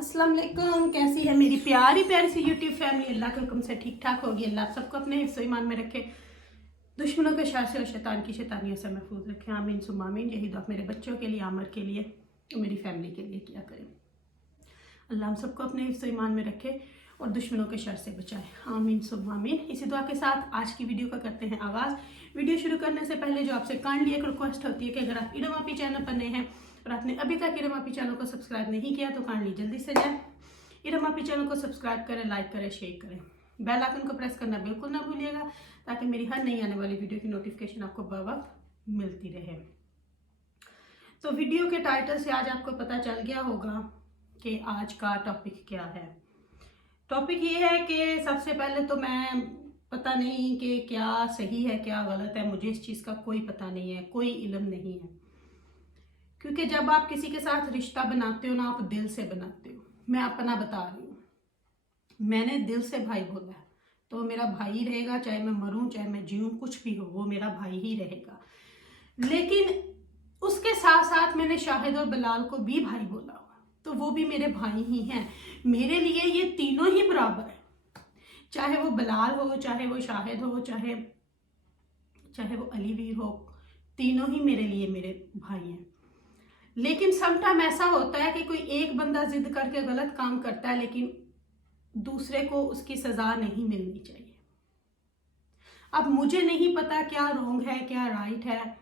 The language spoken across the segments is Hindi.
अस्सलाम वालेकुम। कैसी है मेरी प्यारी प्यारी सी यूट्यूब फैमिली। अल्लाह के हुक्म से ठीक ठाक होगी। अल्लाह सबको अपने हिफ्ज़ ईमान में रखे, दुश्मनों के शर से और शैतान की शैतानियों से महफूज रखे। आमीन सुम्मा आमीन। यही दुआ मेरे बच्चों के लिए, आमर के लिए और मेरी फैमिली के लिए किया करें। अल्लाह हम सबको अपने हिफ्ज़ ईमान में रखे और दुश्मनों के शर से बचाए। आमीन सुम्मा आमीन। इसी दुआ के साथ आज की वीडियो का करते हैं आगाज़। वीडियो शुरू करने से पहले जो आपसे काइंडली एक रिक्वेस्ट होती है कि अगर आप इरम आपी चैनल पर नए हैं और आपने अभी तक इरम आपी चैनल को सब्सक्राइब नहीं किया तो काइंडली जल्दी से जाए, इरम आपी चैनल को सब्सक्राइब करें, लाइक करें, शेयर करें, बेल आइकन को प्रेस करना बिल्कुल ना भूलिएगा ताकि मेरी हर नई आने वाली वीडियो की नोटिफिकेशन आपको बर वक्त मिलती रहे। तो वीडियो के टाइटल से आज आपको पता चल गया होगा कि आज का टॉपिक क्या है। टॉपिक ये है कि सबसे पहले तो मैं पता नहीं कि क्या सही है क्या गलत है, मुझे इस चीज़ का कोई पता नहीं है, कोई इल्म नहीं है। क्योंकि जब आप किसी के साथ रिश्ता बनाते हो ना, आप दिल से बनाते हो। मैं अपना बता रही हूँ, मैंने दिल से भाई बोला है तो मेरा भाई ही रहेगा, चाहे मैं मरूं चाहे मैं जीऊं, कुछ भी हो वो मेरा भाई ही रहेगा। लेकिन उसके साथ साथ मैंने शाहिद और बिलाल को भी भाई बोला हुआ, तो वो भी मेरे भाई ही हैं। मेरे लिए ये तीनों ही बराबर है, चाहे वो बिलाल हो, चाहे वो शाहिद हो, चाहे वो अलीवीर हो, तीनों ही मेरे लिए मेरे भाई हैं। लेकिन समटाइम ऐसा होता है कि कोई एक बंदा जिद करके गलत काम करता है लेकिन दूसरे को उसकी सजा नहीं मिलनी चाहिए। अब मुझे नहीं पता क्या रॉन्ग है क्या राइट है।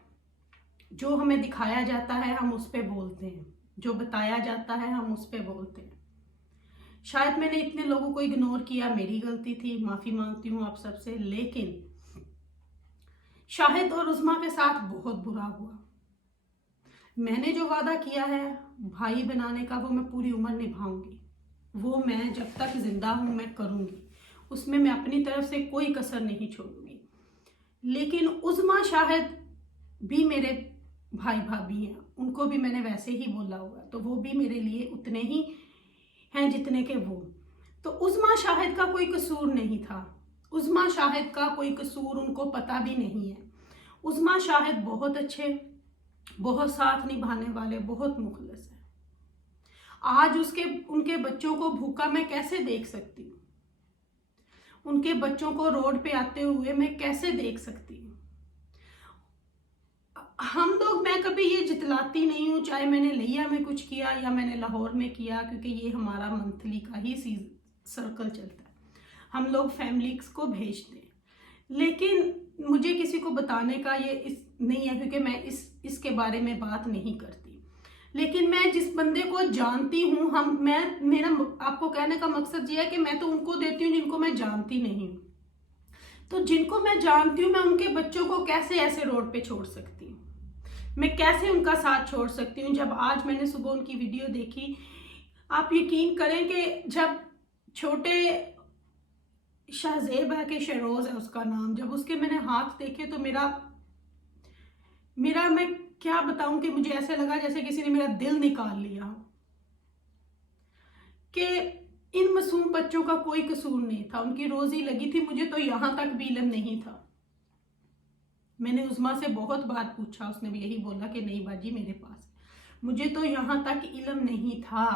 जो हमें दिखाया जाता है हम उस पे बोलते हैं, जो बताया जाता है हम उस पे बोलते हैं। शायद मैंने इतने लोगों को इग्नोर किया, मेरी गलती थी, माफी मांगती हूँ आप सबसे। लेकिन शाहिद और उस्मा के साथ बहुत बुरा हुआ। मैंने जो वादा किया है भाई बनाने का वो मैं पूरी उम्र निभाऊंगी। वो मैं जब तक जिंदा हूं मैं करूंगी, उसमें मैं अपनी तरफ से कोई कसर नहीं छोड़ूंगी। लेकिन उस्मा शाहिद भी मेरे भाई भाभी हैं, उनको भी मैंने वैसे ही बोला हुआ, तो वो भी मेरे लिए उतने ही हैं जितने के वो। तो उस्मा शाहिद का कोई कसूर नहीं था, उस्मा शाहिद का कोई कसूर उनको पता भी नहीं है। उस्मा शाहिद बहुत अच्छे, बहुत साथ निभाने वाले, बहुत मुखलिस है। आज उनके बच्चों को भूखा मैं कैसे देख सकती हूँ? उनके बच्चों को रोड पे आते हुए मैं कैसे देख सकती हूँ? हम लोग, मैं कभी ये जितलाती नहीं हूँ, चाहे मैंने लिया में कुछ किया या मैंने लाहौर में किया, क्योंकि ये हमारा मंथली का ही सर्कल चलता है, हम लोग फैमिलीज को भेजते हैं। लेकिन मुझे किसी को बताने का ये नहीं है, क्योंकि मैं इसके बारे में बात नहीं करती। लेकिन मैं जिस बंदे को जानती हूँ, मेरा आपको कहने का मकसद ये है कि मैं तो उनको देती हूँ जिनको मैं जानती नहीं हूँ। तो जिनको मैं जानती हूँ मैं उनके बच्चों को कैसे ऐसे रोड पे छोड़ सकती हूँ? मैं कैसे उनका साथ छोड़ सकती हूँ? जब आज मैंने सुबह उनकी वीडियो देखी, आप यकीन करें कि जब छोटे शाहजेब है कि शहरोज है उसका नाम, जब उसके मैंने हाथ देखे तो मेरा मैं क्या बताऊं कि मुझे ऐसे लगा जैसे किसी ने मेरा दिल निकाल लिया, कि इन मासूम बच्चों का कोई कसूर नहीं था, उनकी रोजी लगी थी। मुझे तो यहां तक भी इल्म नहीं था। मैंने उस्मा से बहुत बार पूछा, उसने भी यही बोला कि नहीं बाजी मेरे पास, मुझे तो यहां तक इल्म नहीं था।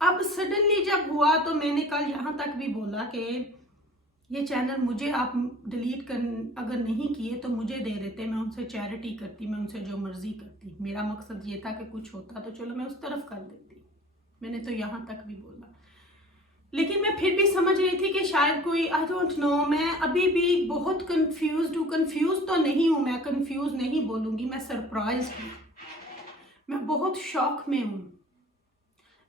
अब सडनली जब हुआ तो मैंने कल यहां तक भी बोला कि ये चैनल मुझे आप डिलीट कर अगर नहीं किए तो मुझे दे देते, मैं उनसे चैरिटी करती, मैं उनसे जो मर्जी करती। मेरा मकसद ये था कि कुछ होता तो चलो मैं उस तरफ कर देती, मैंने तो यहाँ तक भी बोला। लेकिन मैं फिर भी समझ रही थी कि शायद कोई, आई डोंट नो, मैं अभी भी बहुत कंफ्यूज हूँ। कंफ्यूज तो नहीं हूँ, मैं कंफ्यूज नहीं बोलूँगी, मैं सरप्राइज हूँ, मैं बहुत शौक में हूँ।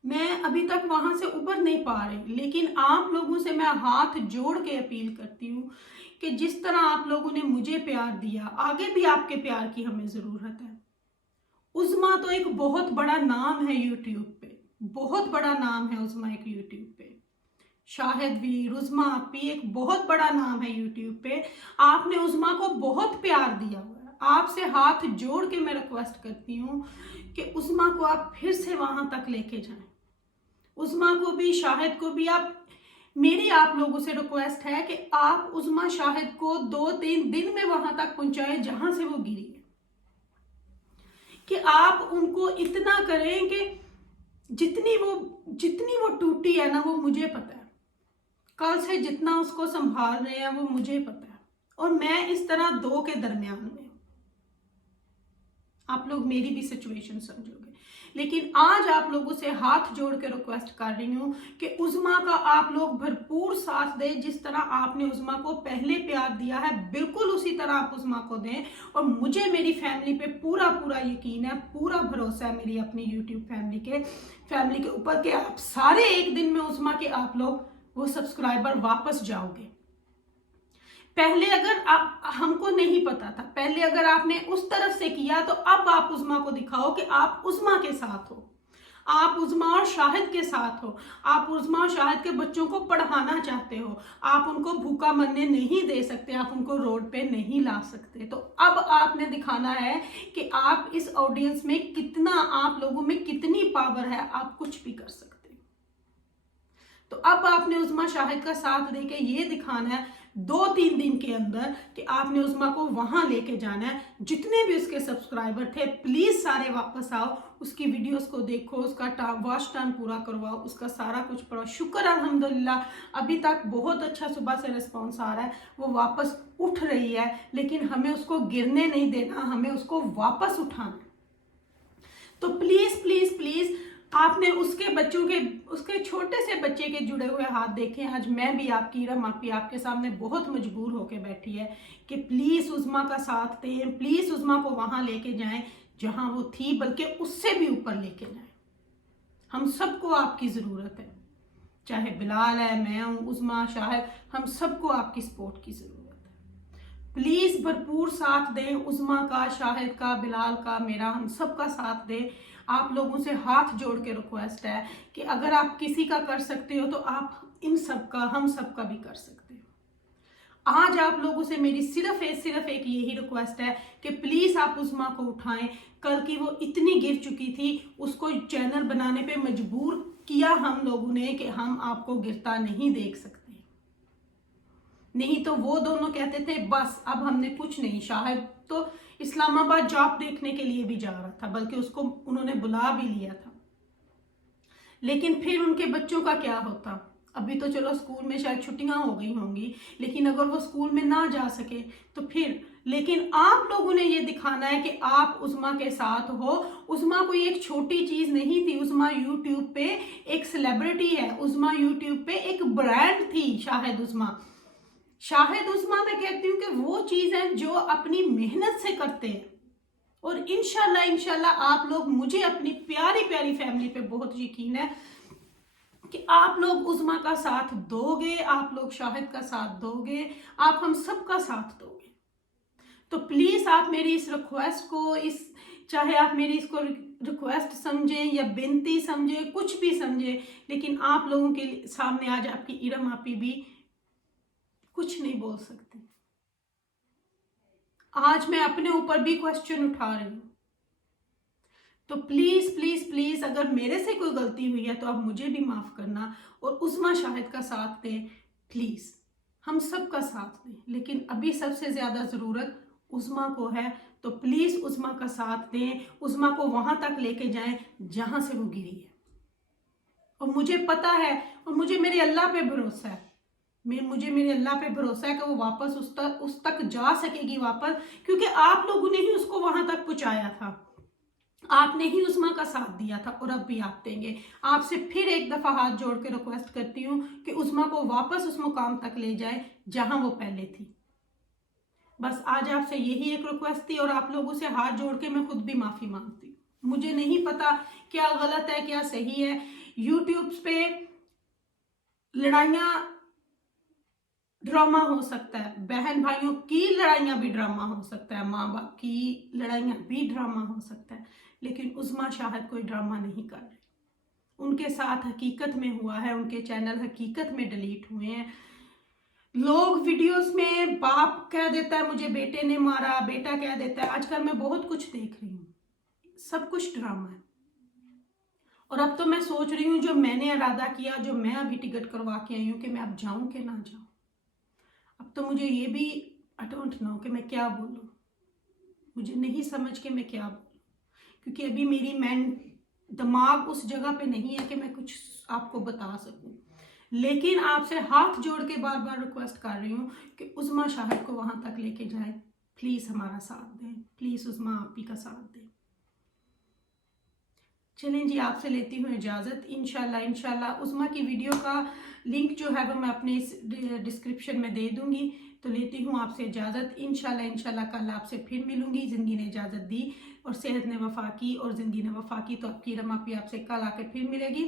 मैं अभी तक वहां से उबर नहीं पा रही। लेकिन आप लोगों से मैं हाथ जोड़ के अपील करती हूँ कि जिस तरह आप लोगों ने मुझे प्यार दिया, आगे भी आपके प्यार की हमें जरूरत है। उस्मा तो एक बहुत बड़ा नाम है यूट्यूब पे, बहुत बड़ा नाम है उस्मा एक यूट्यूब पे। शाहिद भी, उस्मा आपी एक बहुत बड़ा नाम है यूट्यूब पे। आपने उस्मा को बहुत प्यार दिया हुआ है। आपसे हाथ जोड़ के मैं रिक्वेस्ट करती हूँ कि उस्मा को आप फिर से वहां तक लेके जाएं। उस्मा को भी, शाहिद को भी। मेरी आप लोगों से रिक्वेस्ट है कि आप उस्मा शाहिद को 2-3 दिन में वहां तक पहुंचाएं जहां से वो गिरी है, कि आप उनको इतना करें कि जितनी वो टूटी है ना, वो मुझे पता है। कल से जितना उसको संभाल रहे हैं वो मुझे पता है, और मैं इस तरह दो के दरमियान में हूं। आप लोग मेरी भी सिचुएशन समझोगे। लेकिन आज आप लोगों से हाथ जोड़ के रिक्वेस्ट कर रही हूं कि उज़मा का आप लोग भरपूर साथ दें। जिस तरह आपने उज़मा को पहले प्यार दिया है, बिल्कुल उसी तरह आप उज़मा को दें। और मुझे मेरी फैमिली पे पूरा पूरा यकीन है, पूरा भरोसा है मेरी अपनी यूट्यूब फैमिली के ऊपर कि आप सारे एक दिन में उज़मा के आप लोग वो सब्सक्राइबर वापस जाओगे। पहले अगर आप, हमको नहीं पता था, पहले अगर आपने उस तरफ से किया, तो अब आप उज़मा को दिखाओ कि आप उज़मा के साथ हो, आप उज़मा और शाहिद के साथ हो, आप उज़मा और शाहिद के बच्चों को पढ़ाना चाहते हो, आप उनको भूखा मरने नहीं दे सकते, आप उनको रोड पे नहीं ला सकते। तो अब आपने दिखाना है कि आप इस ऑडियंस में कितना, आप लोगों में कितनी पावर है, आप कुछ भी कर सकते। तो अब आपने उज़मा शाहिद का साथ देके ये दिखाना है 2-3 दिन के अंदर कि आपने उज़मा को वहां लेके जाना है। जितने भी उसके सब्सक्राइबर थे, प्लीज सारे वापस आओ, उसकी वीडियोस को देखो, उसका वॉच टाइम पूरा करवाओ, उसका सारा कुछ पढ़ो। शुक्र अल्हम्दुलिल्लाह, अभी तक बहुत अच्छा सुबह से रिस्पॉन्स आ रहा है, वो वापस उठ रही है। लेकिन हमें उसको गिरने नहीं देना, हमें उसको वापस उठाना। तो प्लीज प्लीज प्लीज, आपने उसके बच्चों के, उसके छोटे से बच्चे के जुड़े हुए हाथ देखे। आज मैं भी, आपकी इरम आपी आपके सामने बहुत मजबूर होकर बैठी है कि प्लीज उज़मा का साथ दें, प्लीज उज़मा को वहां लेके जाएं जहां वो थी, बल्कि उससे भी ऊपर लेके जाएं। हम सबको आपकी जरूरत है, चाहे बिलाल है, मैं हूं, उज़मा, शाहिद, हम सबको आपकी सपोर्ट की जरूरत है। प्लीज भरपूर साथ दें उज़मा का, शाहिद का, बिलाल का, मेरा, हम सबका साथ दें। आप लोगों से हाथ जोड़ के रिक्वेस्ट है कि अगर आप किसी का कर सकते हो तो आप इन सब का, हम सब का भी कर सकते हो। आज आप लोगों से मेरी सिर्फ एक यही रिक्वेस्ट है कि प्लीज आप उज़मा को उठाएं। कल की वो इतनी गिर चुकी थी, उसको चैनल बनाने पे मजबूर किया हम लोगों ने कि हम आपको गिरता नहीं देख सकते। नहीं तो वो दोनों कहते थे बस अब हमने कुछ नहीं। शाहिद तो इस्लामाबाद जॉब देखने के लिए भी जा रहा था, बल्कि उसको उन्होंने बुला भी लिया था। लेकिन फिर उनके बच्चों का क्या होता? अभी तो चलो स्कूल में शायद छुट्टियां हो गई होंगी, लेकिन अगर वो स्कूल में ना जा सके तो फिर। लेकिन आप लोगों ने ये दिखाना है कि आप उज़मा के साथ हो। उज़मा कोई एक छोटी चीज नहीं थी, उज़मा यूट्यूब पे एक सेलिब्रिटी है, उज़मा यूट्यूब पे एक ब्रांड थी। शाहिद उज़मा मैं कहती हूँ कि वो चीज है जो अपनी मेहनत से करते हैं। और इंशाल्लाह आप लोग, मुझे अपनी प्यारी प्यारी फैमिली पे बहुत यकीन है कि आप लोग उज़मा का साथ दोगे, आप लोग शाहिद का साथ दोगे, आप हम सबका साथ दोगे। तो प्लीज आप मेरी इस रिक्वेस्ट को, चाहे आप मेरी इसको रिक्वेस्ट समझें या विनती समझें, कुछ भी समझें, लेकिन आप लोगों के सामने आज आपकी इरम आपी भी कुछ नहीं बोल सकती। आज मैं अपने ऊपर भी क्वेश्चन उठा रही हूं। तो प्लीज प्लीज प्लीज, अगर मेरे से कोई गलती हुई है तो आप मुझे भी माफ करना, और उज़मा शाहिद का साथ दें प्लीज, हम सब का साथ दें। लेकिन अभी सबसे ज्यादा जरूरत उज़मा को है, तो प्लीज उज़मा का साथ दें, उज़मा को वहां तक लेके जाएं जहां से वो गिरी है। और मुझे पता है, और मुझे मेरे अल्लाह पे भरोसा है, मुझे मेरे अल्लाह पे भरोसा है कि वो वापस उस तक जा सकेगी वापस, क्योंकि आप लोगों ने ही उसको वहां तक पहुंचाया था, आपने ही उज़मा का साथ दिया था, और अब भी आप देंगे। आपसे फिर एक दफा हाथ जोड़ के रिक्वेस्ट करती हूँ कि उज़मा को वापस उस मुकाम तक ले जाए जहां वो पहले थी। बस आज आपसे यही एक रिक्वेस्ट थी, और आप लोगों से हाथ जोड़ के मैं खुद भी माफी मांगती हूँ। मुझे नहीं पता क्या गलत है क्या सही है। यूट्यूब पे लड़ाइयां ड्रामा हो सकता है, बहन भाइयों की लड़ाइयां भी ड्रामा हो सकता है, माँ बाप की लड़ाइयां भी ड्रामा हो सकता है, लेकिन उज़मा शाहिद कोई ड्रामा नहीं कर रहे। उनके साथ हकीकत में हुआ है, उनके चैनल हकीकत में डिलीट हुए हैं। लोग वीडियोस में बाप कह देता है मुझे बेटे ने मारा, बेटा कह देता है, आजकल मैं बहुत कुछ देख रही हूँ, सब कुछ ड्रामा है। और अब तो मैं सोच रही हूँ, जो मैंने इरादा किया, जो मैं अभी टिकट करवा के आई हूँ, कि मैं अब जाऊं कि ना जाऊं। अब तो मुझे ये भी आई डोंट नो कि मैं क्या बोलूं, मुझे नहीं समझ के मैं क्या बोलूं, क्योंकि अभी मेरी दिमाग उस जगह पे नहीं है कि मैं कुछ आपको बता सकूं, लेकिन आपसे हाथ जोड़ के बार बार रिक्वेस्ट कर रही हूँ कि उज़्मा शाहिद को वहां तक लेके जाए। प्लीज हमारा साथ दें, प्लीज उज़्मा आप ही का साथ दें। चलें जी, आपसे लेती हूँ इजाज़त। इंशाल्लाह उज़्मा की वीडियो का लिंक जो है वो मैं अपने इस डिस्क्रिप्शन में दे दूंगी। तो लेती हूँ आपसे इजाज़त। इंशाल्लाह कल आपसे फिर मिलूंगी। ज़िंदगी ने इजाज़त दी और सेहत ने वफा की और ज़िंदगी ने वफा की, तो आपकी रमा भी आपसे कल आकर फिर मिलेगी।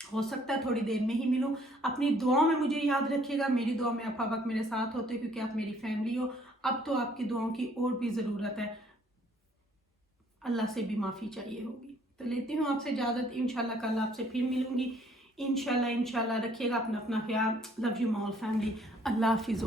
हो सकता है थोड़ी देर में ही मिलूं। अपनी दुआओं में मुझे याद रखिएगा, मेरी दुआ में आप हर वक्त मेरे साथ होते क्योंकि आप मेरी फैमिली हो। अब तो आपकी दुआओं की और भी ज़रूरत है, अल्लाह से भी माफ़ी चाहिए होगी। तो लेती हूँ आपसे इजाज़त। इंशाल्लाह कल आपसे फिर मिलूंगी। इंशाल्लाह रखिएगा अपना अपना ख्याल। Love you all family. अल्लाह हाफिज़।